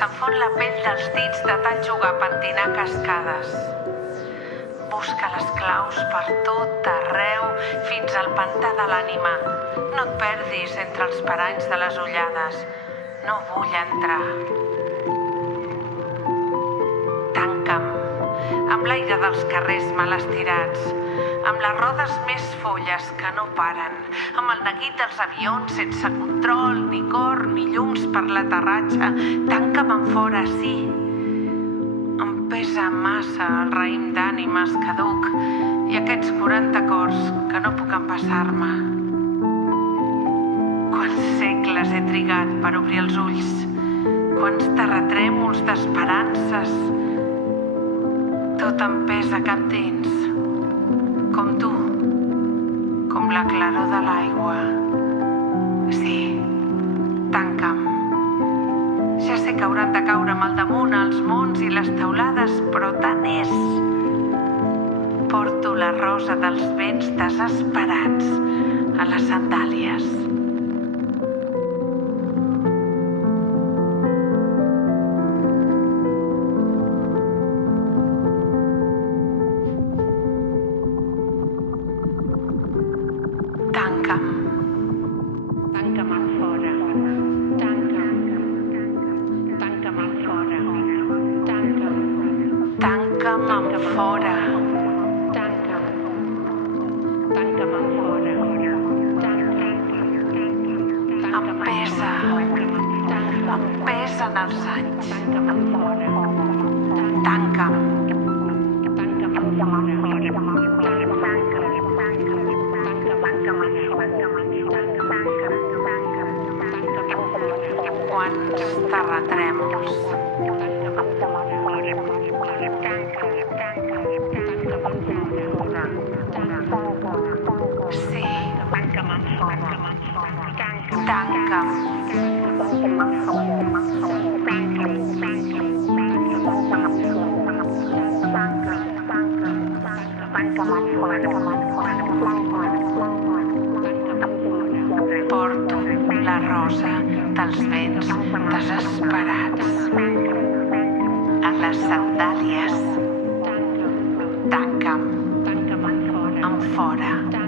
Se'm fon la pell dels dits de tant jugar a pentinar cascades. Busca les claus per tot arreu fins al pantà de l'ànima. No et perdis entre els paranys de les ullades. No vull entrar. Tanca'm amb l'aire dels carrers mal estirats, amb les rodes més folles que no paren, amb el neguit dels avions sense control, ni cor, ni llums per l'aterratge. Tanca'm en fora, sí. Em pesa massa el raïm d'ànimes caduc i aquests 40 cors que no puc empassar-me. Quants segles he trigat per obrir els ulls, quants terratrèmols d'esperances. Tot em pesa cap dins, com tu, com la claror de l'aigua. Sí, tanca'm. Ja sé que hauran de caure'm al damunt els mons i les teulades, però tant és. Porto la rosa dels vents desesperats a les sandàlies. Tanca'm. Tanca'm en fora. Tanca'm en fora. Tanca'm en fora. Tanca'm en fora. Em pesen els anys. Tanca'm. Quants terratrèmols. Sí, tanca'm. Porto la rosa dels vents desesperats a les sandàlies. Tanca'm en fora.